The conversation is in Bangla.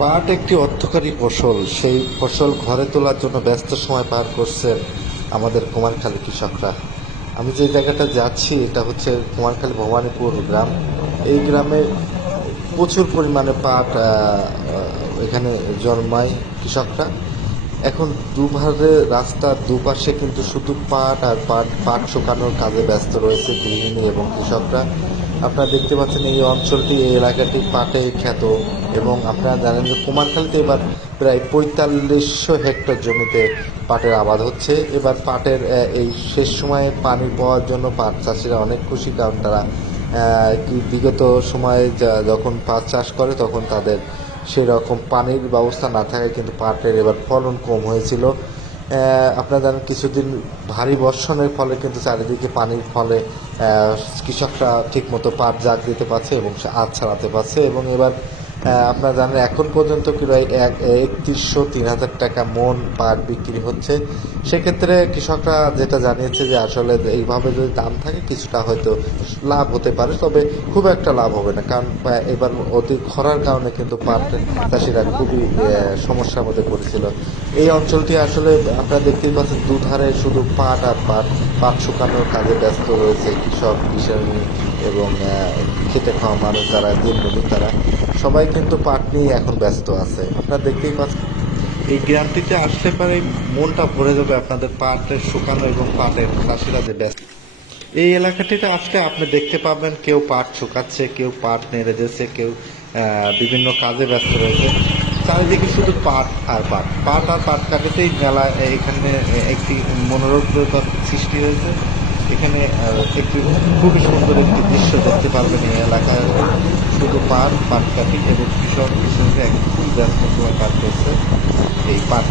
পাট একটি অর্থকারী ফসল। সেই ফসল ঘরে তোলার জন্য ব্যস্ত সময় পার করছেন আমাদের কুমারখালী কৃষকরা। আমি যে জায়গাটা যাচ্ছি, এটা হচ্ছে কুমারখালী ভবানীপুর গ্রাম। এই গ্রামে প্রচুর পরিমাণে পাট এখানে জন্মায় কৃষকরা। এখন দুভারে রাস্তার দুপাশে কিন্তু শুধু পাট আর পাট পাট শুকানোর কাজে ব্যস্ত রয়েছে গৃহিণী এবং কৃষকরা। আপনারা দেখতে পাচ্ছেন এই অঞ্চলটি, এই এলাকাটি পাটে খ্যাত এবং আপনারা জানেন যে কুমারখালীতে এবার প্রায় পঁয়তাল্লিশশো হেক্টর জমিতে পাটের আবাদ হচ্ছে। এবার পাটের এই শেষ সময়ে পানি পাওয়ার জন্য পাট চাষিরা অনেক খুশি কারণ তারা বিগত সময়ে যখন পাট চাষ করে তখন তাদের সেরকম পানির ব্যবস্থা না থাকায় কিন্তু পাটের এবার ফলন কম হয়েছিল। আপনারা জানেন কিছুদিন ভারী বর্ষণের ফলে কিন্তু চারিদিকে পানির ফলে কৃষকরা ঠিকমতো পাট জাগ দিতে পারছে এবং আজ ছাড়াতে পারছে এবং এবার আপনারা জানেন, এখন পর্যন্ত প্রায় এক একত্রিশশো তিন হাজার টাকা মন পাট বিক্রি হচ্ছে। সেক্ষেত্রে কৃষকরা যেটা জানিয়েছে যে আসলে এইভাবে যদি দাম থাকে, কিছুটা হয়তো লাভ হতে পারে, তবে খুব একটা লাভ হবে না। কারণ এবার অতি খরার কারণে কিন্তু পাট চাষিরা খুবই সমস্যার মধ্যে পড়েছিল। এই অঞ্চলটি আসলে আপনারা দেখতেই পাচ্ছেন, দুধারে শুধু পাট আর পাট পাট শুকানোর কাজে ব্যস্ত রয়েছে কৃষক, কৃষাণী এবং খেটে খাওয়া মানুষ যারা দিনমজুর তারা, সবাই কিন্তু পাট নিয়ে এখন ব্যস্ত আছে। আপনারা দেখতেই পাচ্ছেন। এই গ্রামটিতে আসলে পারে মনটা ভরে যাবে আপনাদের পাটের শুকানো এবং পাটের চাষিরা যে ব্যস্ত। এই এলাকাটিতে আসলে আপনি দেখতে পাবেন কেউ পাট শুকাচ্ছে, কেউ পাট নেড়ে যাচ্ছে কেউ বিভিন্ন কাজে ব্যস্ত রয়েছে। চারিদিকে শুধু পাট আর পাট। পাট আর পাট কাটাতেই মেলা এখানে একটি মনোরঞ্জকর সৃষ্টি হয়েছে। এখানে একটি খুবই সুন্দর একটি দৃশ্য দেখতে পারবেন এই এলাকায়। শুধু পার্ক পার্ক কাটি এবং কৃষক কৃষকরা এক খুব ব্যস্ত সময় করছে এই পাট